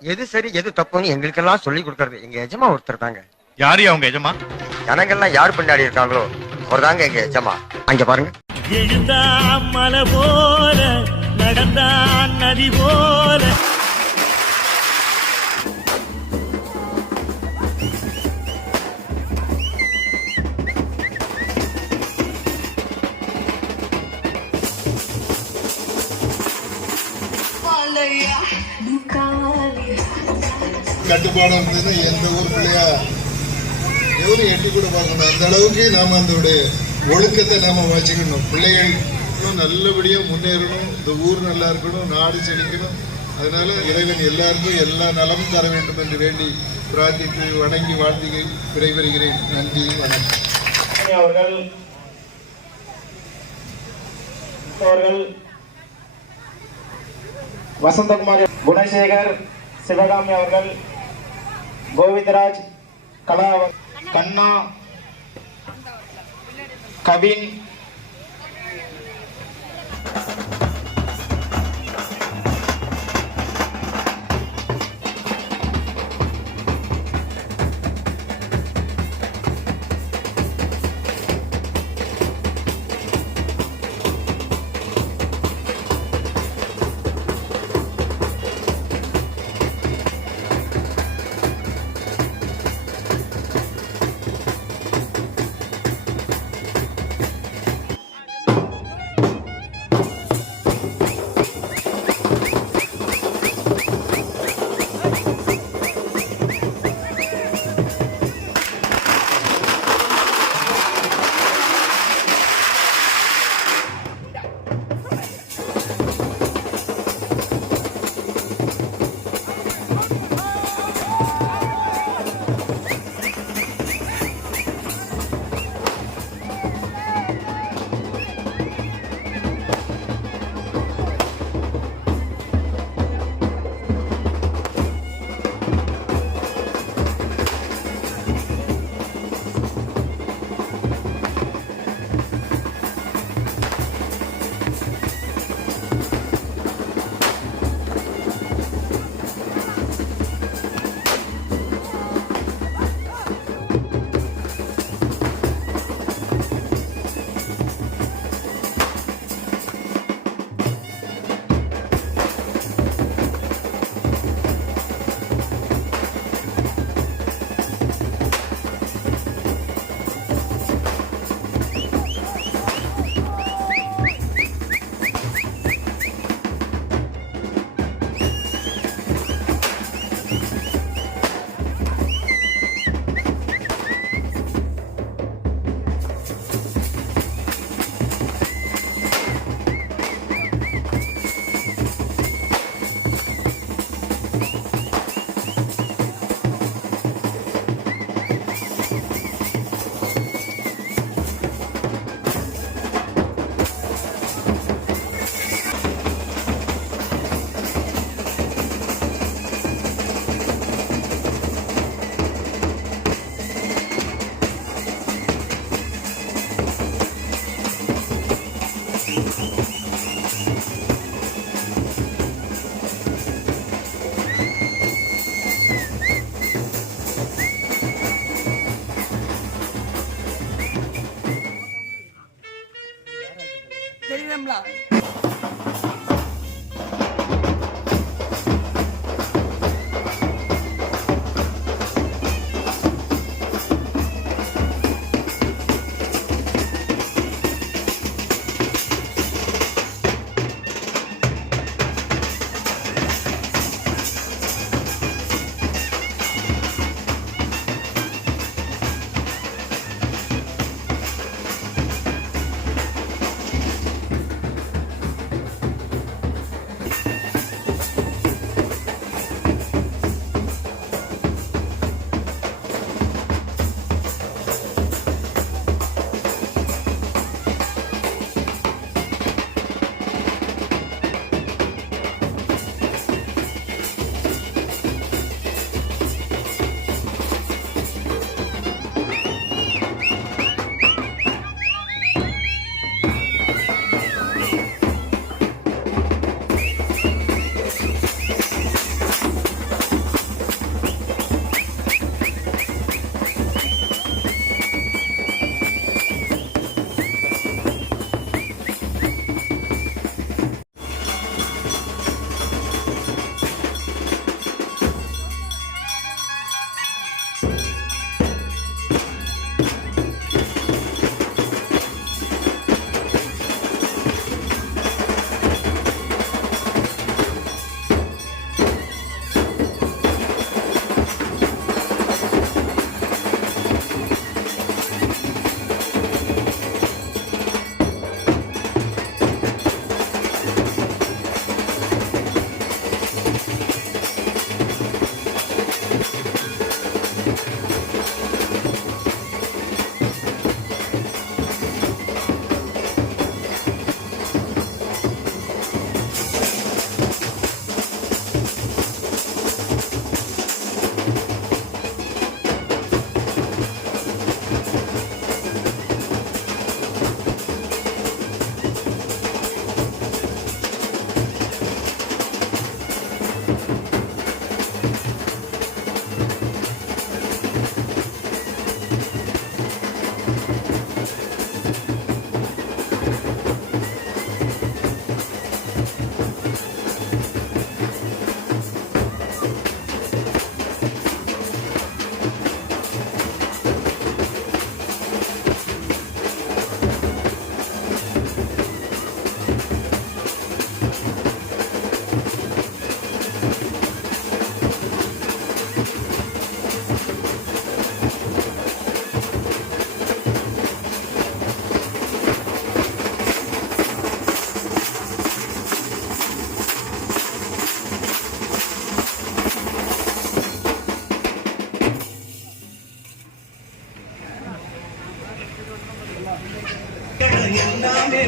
எது சரி எது தப்புன்னு எங்களுக்கெல்லாம் சொல்லி கொடுக்கறது எங்க எஜமா ஒருத்தர் தாங்க. யாரையா அவங்க எஜமா? ஜனங்கள்லாம் யார் பின்னாடி இருக்காங்களோ அவர் தாங்க எங்க எஜமா. அங்க பாருங்க. எழுந்தா மலை போல நடந்தா நதி போல. கட்டுப்பாடு இருந்ததுன்னா எந்த ஊர் பிள்ளையா எவரும் எட்டி கூட பார்க்கணும். அந்த அளவுக்கு நாம அந்த ஒழுக்கத்தை நாம வச்சுக்கணும். பிள்ளைகள் நல்லபடியா முன்னேறணும், இந்த ஊர் நல்லா இருக்கணும், நாடு செழிக்கணும். அதனால இறைவன் எல்லாருக்கும் எல்லா நலமும் தர வேண்டும் என்று வேண்டி பிரார்த்தித்து வணங்கி வாழ்த்தி விடைபெறுகிறேன். நன்றி, வணக்கம். அவர்கள் வசந்தகுமாரி, குணசேகர், சிவகாமி அவர்கள், கோவிந்தராஜ், கலா, கண்ணா, கவின்,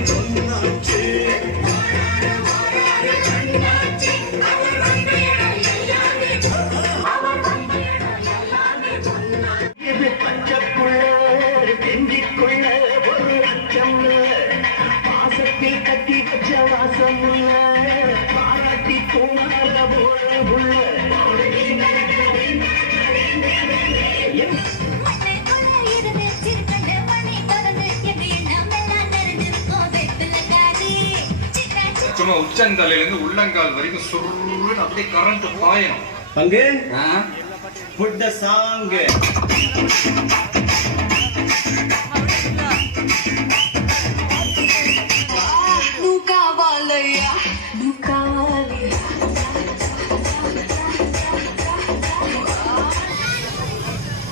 பொன்னாச்சு இது பச்சைக்குள்ள கெஞ்சிக்குள்ள ஒரு அச்சம் பாசத்தில் கட்டி வச்ச வாசம் பாராட்டி தூணாத போல உள்ள சும்மா உச்சந்தலையில இருந்து உள்ளங்கால் வரைக்கும் சுருன்னு அப்படியே கரண்ட் பாயணும். பங்கு ஆ? put the song Nunca valaya, nunca valaya.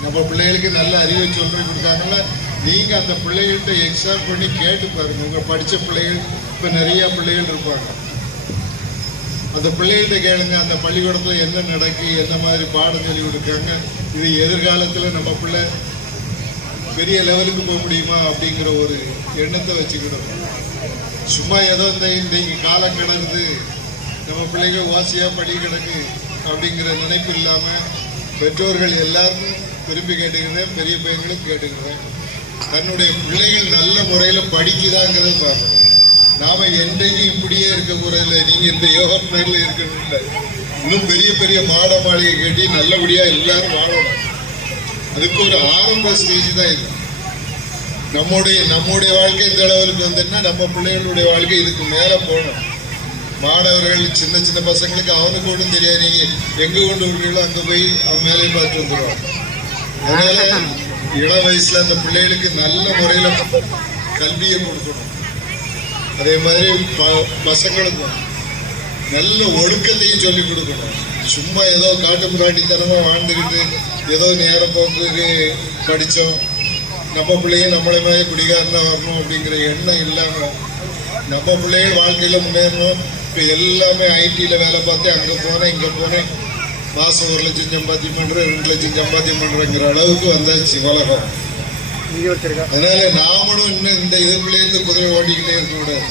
நம்ம பிள்ளைகளுக்கு நல்ல அறிவை சொல்றி கொடுத்தாங்கல்ல, நீங்க அந்த பிள்ளைகள்கிட்ட எக்ஸாம் பண்ணி கேட்டு பாருங்க. உங்க படிச்ச பிள்ளைகள் இப்ப நிறைய பிள்ளைகள் இருப்பாங்க, அந்த பிள்ளைகள்கிட்ட கேளுங்க அந்த பள்ளிக்கூடத்துல என்ன நடக்கு, என்ன மாதிரி பாடம் சொல்லி கொடுக்காங்க, இது எதிர்காலத்துல நம்ம பிள்ளை பெரிய லெவலுக்கு போக முடியுமா அப்படிங்கிற ஒரு எண்ணத்தை வச்சுக்கணும். சும்மா ஏதோ இன்றைக்கு காலம் கிடக்குது, நம்ம பிள்ளைகள் ஓசையா பள்ளி கிடக்கு அப்படிங்கிற நினைப்பு இல்லாம பெற்றோர்கள் எல்லாரும் திரும்பி கேட்டுக்கிறேன், பெரிய பையங்களும் கேட்டுக்கிறேன், தன்னுடைய பிள்ளைகள் நல்ல முறையில படிக்குதாங்கிறத பார்க்கணும். நாம என்றைக்கும் இப்படியே இருக்க போறதில்லை, நீங்க இந்த யோகா பிள்ளைகள் இருக்கணும் இல்லை, இன்னும் பெரிய பெரிய மாட மாளிகை கட்டி நல்லபடியா எல்லாரும் வாழணும். அதுக்கு ஒரு ஆரம்ப ஸ்டேஜ் தான் இது. நம்முடைய வாழ்க்கை இந்த அளவுக்கு வந்துன்னா நம்ம பிள்ளைகளுடைய வாழ்க்கை இதுக்கு மேல போகணும். மாணவர்கள் சின்ன சின்ன பசங்களுக்கு அவனுக்கு ஒன்றும் தெரியாது, நீங்க எங்க கொண்டு விடுறீங்களோ அங்க போய் அவன் மேலே பார்த்து வந்துடுவான். அதனால இள வயசுல அந்த பிள்ளைகளுக்கு நல்ல முறையில கல்வியை கொடுக்கணும். அதே மாதிரி பசங்களுக்கும் நல்ல ஒழுக்கத்தையும் சொல்லி கொடுக்கணும். சும்மா ஏதோ காட்டு முன்னாடித்தனமா வாழ்ந்துக்கிட்டு ஏதோ நேர போக்குக்கு படித்தோம், நம்ம பிள்ளைங்க நம்மளை மாதிரி குடிகாரனா வரணும் அப்படிங்கிற எண்ணம் இல்லாம நம்ம பிள்ளைகள் வாழ்க்கையில முன்னேறணும். இப்போ எல்லாமே ஐடியில் வேலை பார்த்து அங்கே போனேன் இங்கே போனேன், மாதம் 1 லட்சம் சம்பாத்தியம் பண்ணுறேன், 2 லட்சம் சம்பாத்தியம் பண்ணுறேங்கிற அளவுக்கு வந்தாச்சு உலகம். அதனால நாமளும் இன்னும் இந்த இதுக்குள்ளேருந்து குதிரை ஓட்டிக்கிட்டே இருக்கக்கூடாது.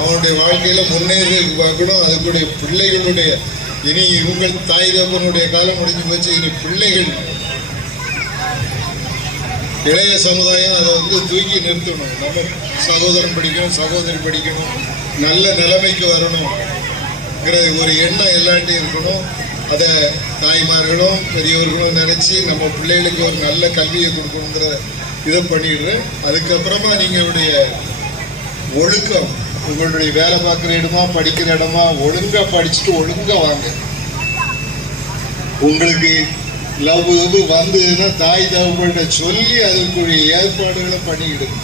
அவனுடைய வாழ்க்கையில முன்னேறி பார்க்கணும். அதுக்குடைய பிள்ளைகளுடைய இனி இவங்க தாய் தகப்பனுடைய காலம் முடிஞ்சு போச்சு, இனி பிள்ளைகள் இளைய சமுதாயம் அதை தூக்கி நிறுத்தணும். நம்ம சகோதரன் படிக்கணும், சகோதரி படிக்கணும், நல்ல நிலைமைக்கு வரணும்ங்கிற ஒரு எண்ணம் எல்லாட்டையும் இருக்கணும். அதை தாய்மார்களும் பெரியவர்களும் நினைச்சு நம்ம பிள்ளைகளுக்கு ஒரு நல்ல கல்வியை கொடுக்கணுங்கிற இதை பண்ணிடுறேன். அதுக்கப்புறமா நீங்களுடைய ஒழுக்கம், உங்களுடைய வேலை பார்க்குற இடமா படிக்கிற இடமா ஒழுங்கா படிச்சுட்டு ஒழுங்கா வாங்க. உங்களுக்கு லவ் வந்ததுன்னா தாய் தகவல்கிட்ட சொல்லி அதுக்குரிய ஏற்பாடுகளை பண்ணிக்கிடுங்க.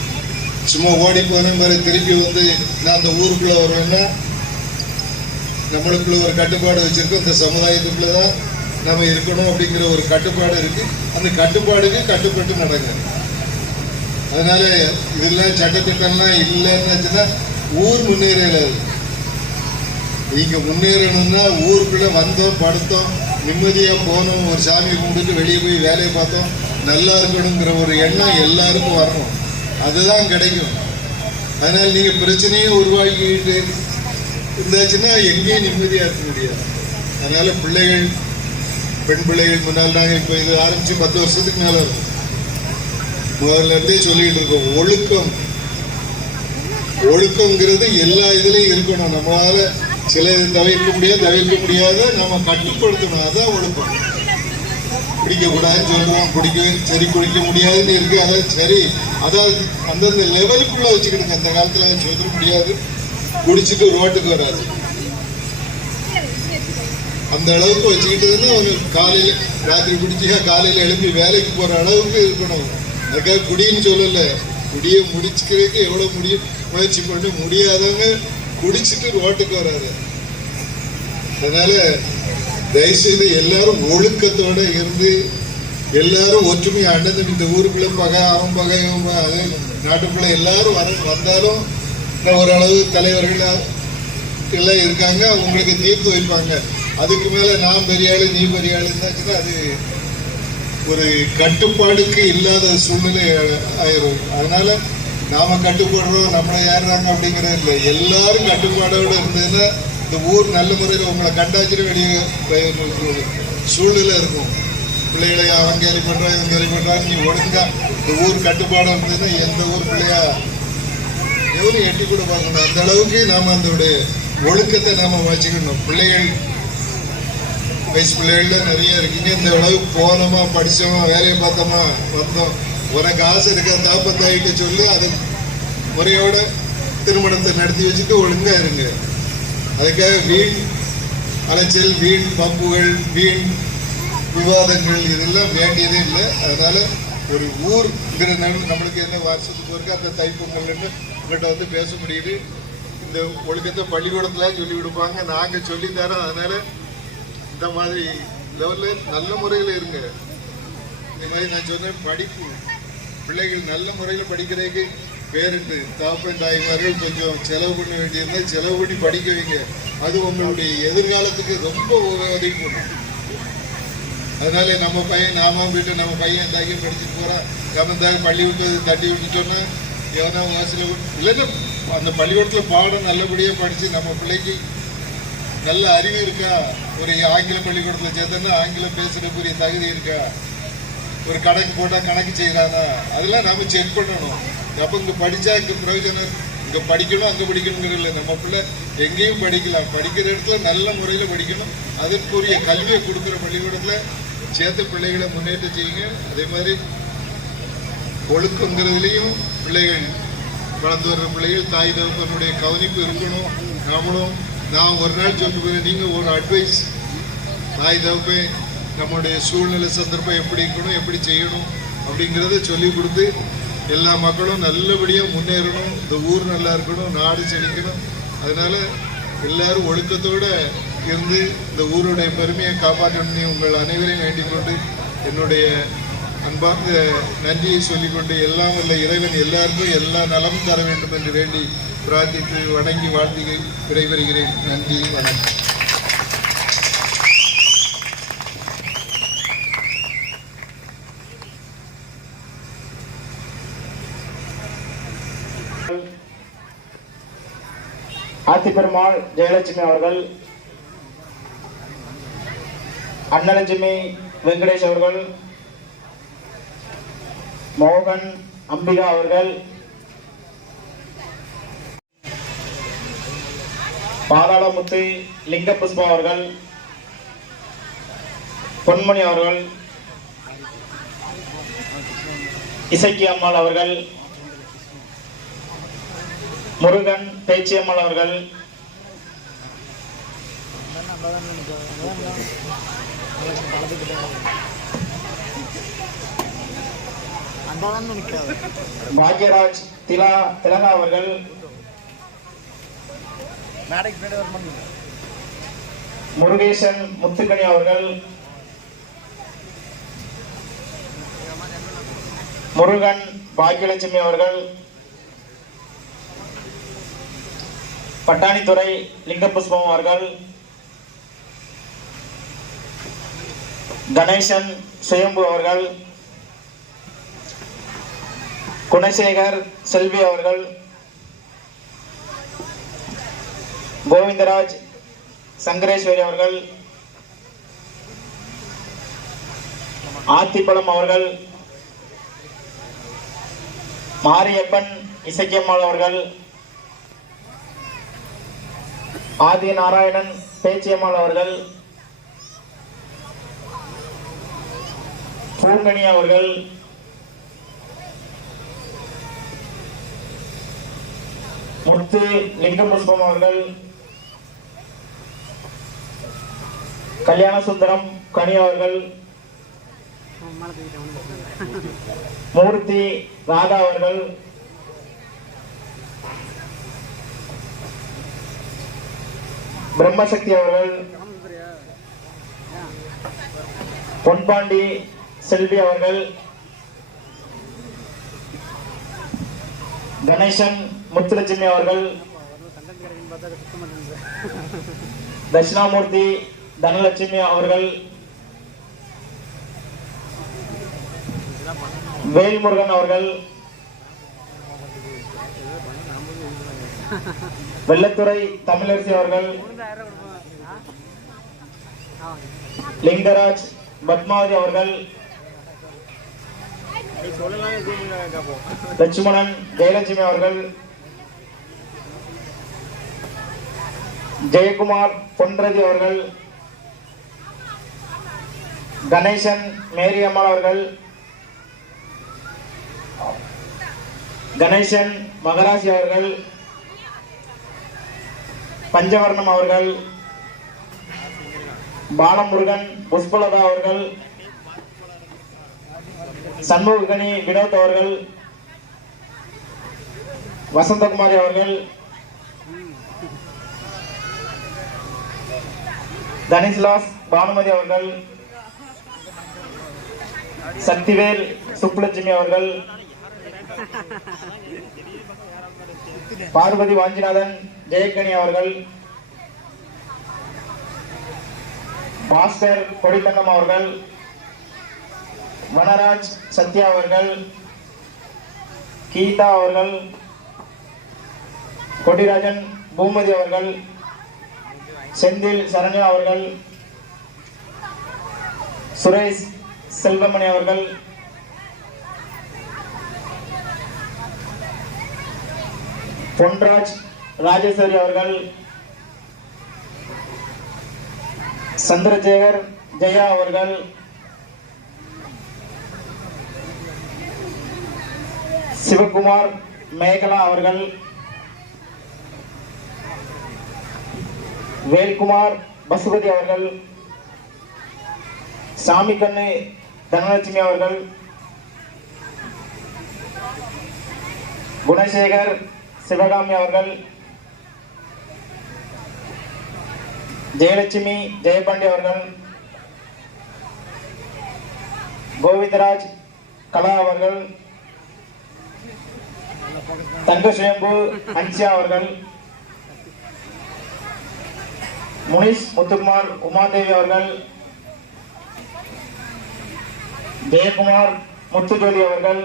சும்மா ஓடி போன மாதிரி திருப்பி நான் அந்த ஊருக்குள்ள வருவேன்னா நம்மளுக்குள்ள ஒரு கட்டுப்பாடு வச்சிருக்கோம். இந்த சமுதாயத்துக்குள்ளதான் நம்ம இருக்கணும் அப்படிங்கிற ஒரு கட்டுப்பாடு இருக்கு. அந்த கட்டுப்பாடுக்கு கட்டுப்பட்டு நடங்க. அதனால இதெல்லாம் சட்டத்திட்டம்லாம் இல்லைன்னு ஊர் முன்னேறாது. நீங்க முன்னேறணும்னா ஊருக்குள்ள வந்தோம், படுத்தோம், நிம்மதியா போனோம், ஒரு சாமி கும்பிட்டு வெளியே போய் வேலையை பார்த்தோம், நல்லா இருக்கணுங்கிற ஒரு எண்ணம் எல்லாருக்கும் வரணும். அதுதான் கிடைக்கும். அதனால நீங்க பிரச்சனையை உருவாக்கிட்டு இருந்தாச்சுன்னா எங்கேயும் நிம்மதியா இருக்க முடியாது. அதனால பிள்ளைகள், பெண் பிள்ளைகள் முன்னால் நாங்கள் இப்போ இது ஆரம்பிச்சு 10 வருஷத்துக்கு மேல இருக்கும். முதல்ல இருந்தே சொல்லிட்டு இருக்கோம், ஒழுக்கங்கிறது எல்லா இதுலயும் இருக்கணும். நம்மளால சில தவிர்க்க முடியாத நம்ம கட்டுப்படுத்தணும். அதான் ஒழுக்கம். குடிக்க கூடாதுன்னு சொல்றோம், குடிக்க முடியாதுன்னு இருக்கு. அதான் சரி, அதாவது அந்தந்த லெவலுக்குள்ள வச்சுக்கிடுங்க. அந்த காலத்துல சொல்ல முடியாது, குடிச்சிட்டு ரோட்டுக்கு வராது, அந்த அளவுக்கு வச்சுக்கிட்டு அவங்க காலையில ராத்திரி குடிச்சா காலையில எழுப்பி வேலைக்கு போற அளவுக்கு இருக்கணும். அதுக்காக குடின்னு சொல்லல, குடியை முடிச்சுக்கிறதுக்கு எவ்வளவு முடியும் முயற்சி பண்ணி முடியாதவங்க குடிச்சிட்டு ரோட்டுக்கு வராது. அதனால தயவுசெய்து எல்லாரும் ஒழுக்கத்தோட இருந்து எல்லாரும் ஒற்றுமை அண்ணன் இந்த ஊருக்குள்ள பகை அவன் பகை அது நாட்டுக்குள்ள எல்லாரும் வந்தாலும் ஓரளவு தலைவர்கள் எல்லாம் இருக்காங்க, உங்களுக்கு தீர்த்து வைப்பாங்க. அதுக்கு மேல நான் பெரிய ஆளு நீ பெரிய ஆளு இருந்தாச்சுன்னா அது ஒரு கட்டுப்பாடுக்கு இல்லாத சூழ்நிலை ஆயிரும். அதனால நாம கட்டுப்படுறோம் நம்மளை ஏறுறாங்க அப்படிங்கிறது இல்லை. எல்லாரும் கட்டுப்பாடோடு இருந்ததுன்னா இந்த ஊர் நல்ல முறையில் உங்களை கண்டாச்சிட்டு வெளியே சூழ்நிலை இருக்கும். பிள்ளைகளை அவன் கேலி பண்றான் இவன் கேலி பண்றான், நீ ஒழுங்கா இந்த ஊர் கட்டுப்பாடாக இருந்ததுன்னா எந்த ஊர் பிள்ளையா எவரும் எட்டி கூட பார்க்கணும். அந்த அளவுக்கு நாம அந்த ஒழுக்கத்தை நாம வச்சுக்கணும். பிள்ளைகள் வயசு பிள்ளைகள்ல நிறைய இருக்கீங்க. இந்த அளவுக்கு போனோமா படிச்சோமா வேலையை பார்த்தோமா வந்தோம், உனக்கு ஆசை இருக்க தாப்பத்தாயிட்ட சொல்லி அதை முறையோட திருமணத்தை நடத்தி வச்சுட்டு ஒழுங்கா இருங்க. அதுக்காக வீண் அலைச்சல், வீண் பம்புகள், வீண் விவாதங்கள் இதெல்லாம் வேண்டியதே இல்லை. அதனால ஒரு ஊர்ங்கிற நம்மளுக்கு என்ன வருஷத்துக்கு ஒருக்க அந்த தைப்பொங்கல்னு உங்கள்கிட்ட வந்து பேச முடியுது. இந்த ஒழுக்கத்தை பள்ளிக்கூடத்துல சொல்லி கொடுப்பாங்க, நாங்க சொல்லி தரோம். அதனால இந்த மாதிரி லெவலில் நல்ல முறையில் இருங்க. இந்த மாதிரி நான் சொன்னேன், படிப்பு பிள்ளைகள் நல்ல முறையில் படிக்கிறதுக்கு பேரண்ட் தாப்பன் தாய்மார்கள் கொஞ்சம் செலவு பண்ண வேண்டியிருந்தால் செலவு பண்ணி படிக்க வைங்க. அது உங்களுடைய எதிர்காலத்துக்கு ரொம்ப உதவி பண்ணும். அதனால நம்ம பையன் நாம வீட்டு நம்ம பையன் தாக்கி படிச்சுட்டு போறான், கமந்தாக பள்ளி விட்டு தட்டி விட்டுட்டோன்னா எவனா வாசல இல்லைன்னா அந்த பள்ளிக்கூடத்தில் பாடம் நல்லபடியாக படித்து நம்ம பிள்ளைக்கு நல்ல அறிவு இருக்கா, ஒரு ஆங்கில பள்ளிக்கூடத்தில் சேர்த்தோன்னா ஆங்கிலம் பேசுகிறக்குரிய தகுதி இருக்கா, ஒரு கணக்கு போட்டால் கணக்கு செய்கிறானா, அதெல்லாம் நம்ம செக் பண்ணணும். அப்போ இங்கே படித்தா இங்கே பிரயோஜனம், இங்கே படிக்கணும் அங்கே படிக்கணுங்கிறது இல்லை. நம்ம பிள்ளை எங்கேயும் படிக்கலாம், படிக்கிற இடத்துல நல்ல முறையில் படிக்கணும். அதற்குரிய கல்வியை கொடுக்குற பள்ளிக்கூடத்தில் சேர்த்த பிள்ளைகளை முன்னேற்றம் செய்யுங்க. அதே மாதிரி ஒழுக்கங்கிறதுலையும் பிள்ளைகள் வளர்ந்து வர்ற பிள்ளைகள் தாய் தகப்பனுடைய கவனிப்பு இருக்கணும். நாமளும் நான் ஒரு நாள் சொல்லிட்டு போகிறேன், நீங்கள் ஒரு அட்வைஸ் தாய் தகப்பன் நம்மளுடைய சூழ்நிலை சந்தர்ப்பம் எப்படி இருக்கணும், எப்படி செய்யணும் அப்படிங்கிறத சொல்லி கொடுத்து எல்லா மக்களும் நல்லபடியாக முன்னேறணும். இந்த ஊர் நல்லா இருக்கணும், நாடு செழிக்கணும். அதனால எல்லாரும் ஒழுக்கத்தோடு இருந்து இந்த ஊருடைய பெருமையை காப்பாற்றணும்னு உங்கள் அனைவரையும் வேண்டிக் கொண்டு என்னுடைய அன்பார்ந்த நன்றியை சொல்லிக்கொண்டு எல்லாம் வல்ல இறைவன் எல்லாருக்கும் எல்லா நலமும் தர வேண்டும் என்று வேண்டி பிரார்த்தித்து வணங்கி வாழ்த்தி விடைபெறுகிறேன். நன்றி, வணக்கம். ஆத்திப்பெருமாள் ஜெயலட்சுமி அவர்கள், அன்னலட்சுமி வெங்கடேஷ் அவர்கள், மோகன் அம்பிகா அவர்கள், பாதாளமுத்து லிங்க புஷ்பா அவர்கள், பொன்மணி அவர்கள், இசக்கி அம்மாள் அவர்கள், முருகன் பேச்சியம்மாள் அவர்கள், பாக்யராஜ் திலகா அவர்கள், முருகேசன் முத்துக்கணி அவர்கள், முருகன் பாக்யலட்சுமி அவர்கள், பட்டாணித்துறை லிங்கபுஷ்பம் அவர்கள், கணேசன் சுயம்பு அவர்கள், குணசேகர் செல்வி அவர்கள், கோவிந்தராஜ் சங்கரேஸ்வரி அவர்கள், ஆத்திப்பழம் அவர்கள், மாரியப்பன் இசக்கியம்மாள் அவர்கள், ஆதி நாராயணன் பேச்சியம்மாள் அவர்கள், பூங்கனி அவர்கள், முத்து லிங்கபுஷ்பம் அவர்கள், கல்யாண சுந்தரம் கனி அவர்கள், மூர்த்தி ராதா அவர்கள், பிரம்மசக்தி அவர்கள், பொன்பாண்டி செல்வி அவர்கள், கணேசன் முத்துலட்சுமி அவர்கள், தட்சிணாமூர்த்தி தனலட்சுமி அவர்கள், வேல்முருகன் அவர்கள், வெள்ளத்துறை தமிழரசி அவர்கள், லிங்கராஜ் பத்மாவதி அவர்கள், லட்சுமணன் ஜெயலட்சுமி அவர்கள், ஜெயக்குமார் பொன்ரதி அவர்கள், கணேசன் மேரியம்மாள் அவர்கள், கணேசன் மகராசி அவர்கள், பஞ்சவர்ணம் அவர்கள், பாலமுருகன் புஷ்பலதா அவர்கள், சண்முககனி வினோத் அவர்கள், வசந்தகுமாரி அவர்கள், தனிஸ்லாஸ் பானுமதி அவர்கள், சக்திவேல் சுப்புலட்சுமி அவர்கள், பார்வதி வாஞ்சிநாதன் ஜெயக்கனி அவர்கள், மாஸ்டர் கொடித்தங்கம் அவர்கள், வனராஜ் சத்யா அவர்கள், கீதா அவர்கள், கொடிராஜன் பூமதி அவர்கள், செந்தில் சரண்யா அவர்கள், சுரேஷ் செல்வமணி அவர்கள், பொன்ராஜ் ராஜேஸ்வரி அவர்கள், சந்திரசேகர் ஜெயா அவர்கள், சிவகுமார் மேகலா அவர்கள், வேல்குமார் பசுபதி அவர்கள், சாமிக்கண்ணு தனலட்சுமி அவர்கள், குணசேகர் சிவகாமி அவர்கள், ஜெயலட்சுமி ஜெயபாண்டி அவர்கள், கோவிந்தராஜ் கலா அவர்கள், தங்கசுயம்பு அன்சியா அவர்கள், முனிஷ் முத்துக்குமார் உமாதேவி அவர்கள், ஜெயக்குமார் முத்துஜோதி அவர்கள்,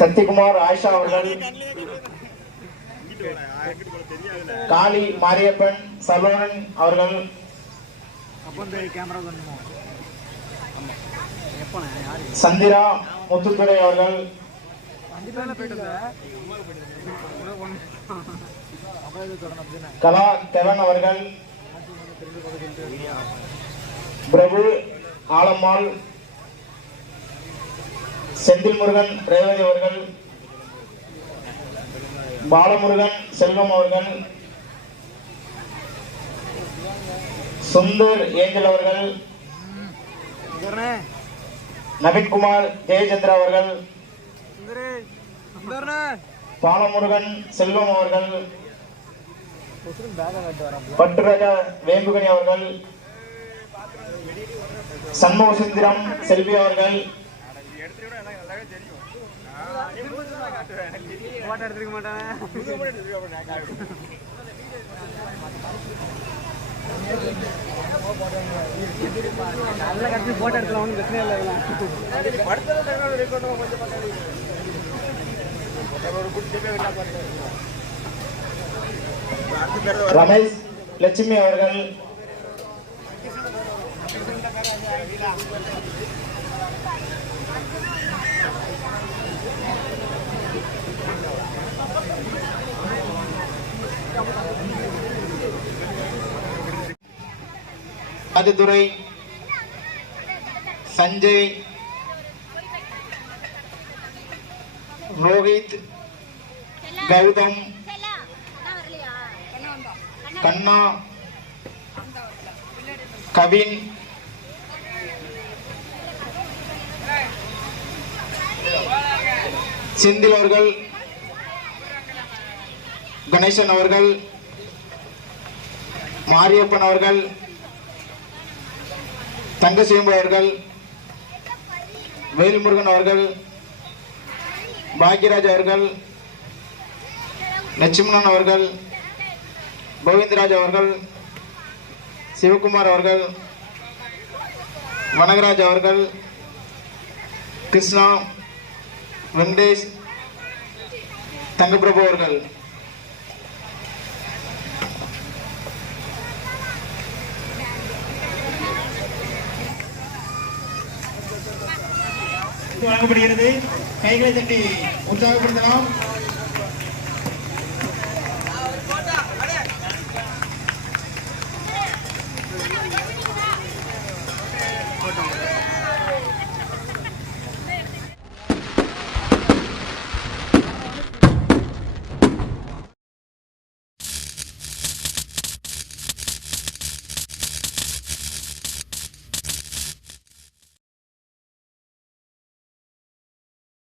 சத்யகுமார் ஆயிஷா அவர்கள், காளி மாரியப்பன் சரவணன் அவர்கள், சந்திரா முத்துத்துறை அவர்கள், கலா கெவன் அவர்கள், பிரபு ஆலம்மாள், செந்தில் முருகன் ரேவதி அவர்கள், பாலமுருகன் செல்வம் அவர்கள், சுந்தர் ஏஞ்சல் அவர்கள், நவீன்குமார் ஜெயச்சந்திரா அவர்கள், பாலமுருகன் செல்வம் அவர்கள், பட்டுராஜா வேம்புகனி அவர்கள், சண்முகசுந்தரம் செல்வி அவர்கள், ரமேஷ் லட்சுமி அவர்கள், ராஜதுரை, சஞ்சய், ரோஹித், கௌதம், கண்ணா, கவின், செந்தில் அவர்கள், கணேசன் அவர்கள், மாரியப்பன் அவர்கள், தங்கசியம்பு அவர்கள், வேல்முருகன் அவர்கள், பாக்யராஜ் அவர்கள், லட்சுமணன் அவர்கள், கோவிந்தராஜ் அவர்கள், சிவகுமார் அவர்கள், வனகராஜ் அவர்கள், கிருஷ்ணா வெங்கடேஷ் தங்கப்பிரபு அவர்கள். வழங்கப்படுகிறது. கைகளை தட்டி உற்சாகப்படுத்தலாம்.